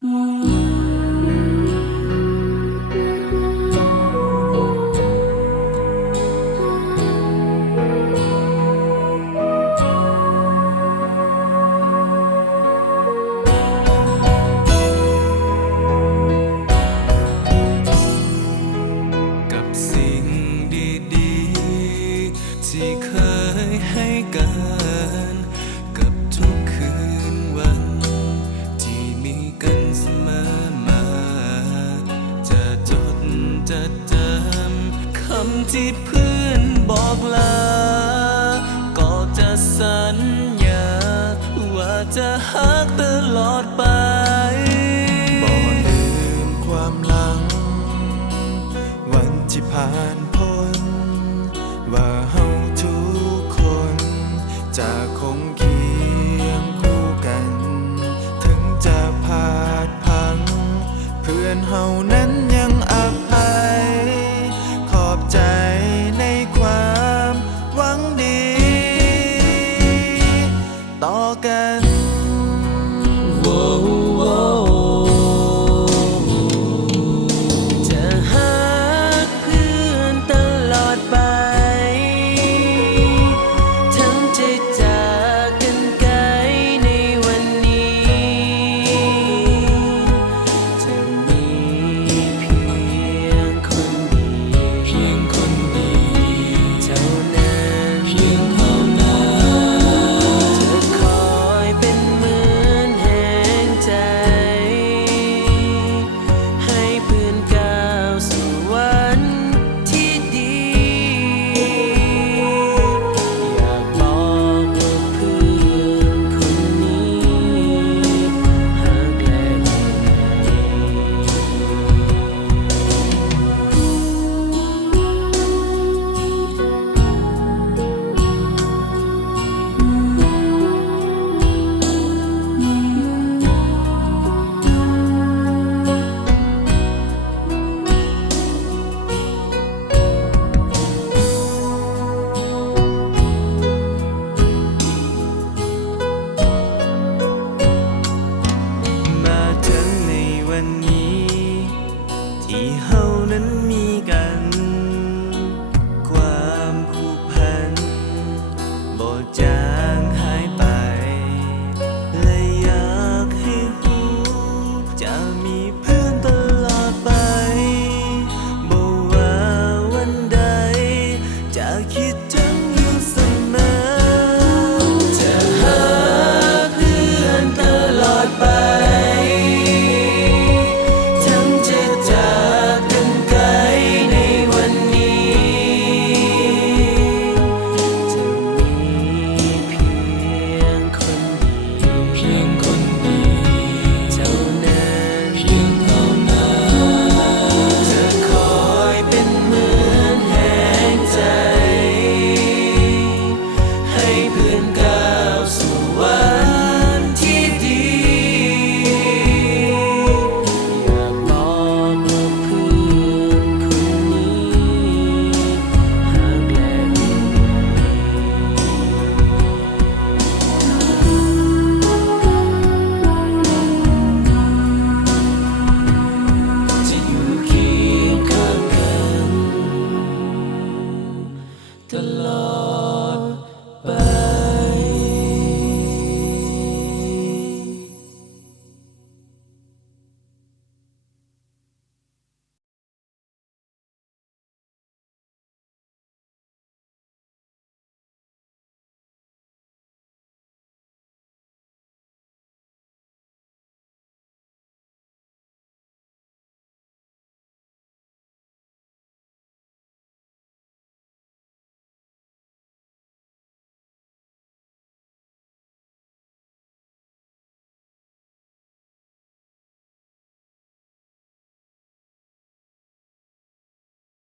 กับสิ่งดีๆที่เคยให้กันกับทุกคืนวันที่มีกันเสมอมาจะจดจะจำคำที่เพื่อนบอกลาก็จะสัญญาว่าจะฮักตลอดไปบ่ลืมความหลังวันที่ผ่านพ้นว่าเฮาทุกคนจะคงเคียงคู่กันถึงจะพลาดพลั้งเพื่อนเฮานั้นยังอภัยขอบใจในความหวังดีต่อกันจะฮักเพื่อนตลอดไปทั้งจะจากกันไกลในวันนี้จะมีเพียงคนดีเท่านั้นจะคอยเป็นเหมือนแห่งใจให้เพื่อนก้าวสู่วันที่ดีอยากบอกว่าเพื่อนคนนี้ฮักและห่วงใมาถึงในวันนี้ที่เฮานั้นมีกันความผูกพันบ่จางหายไปและอยากให้รู้จะมีเพื่อนตลอดไปบ่ว่าวันใดจะคิดถึงอยู่เสมอจะหาเพื่อนตลอดไปทั้งจะจากกันไกลในวันนี้จะมีเพียงคนดีเท่านั้นจะคอยเป็นเหมือนแห่งใจให้เพื่อนก้าวสู่วันที่ดีอยากบอกว่าเพื่อนคนนี้ฮักและห่วงจะอยู่เคียงข้างกันตลอด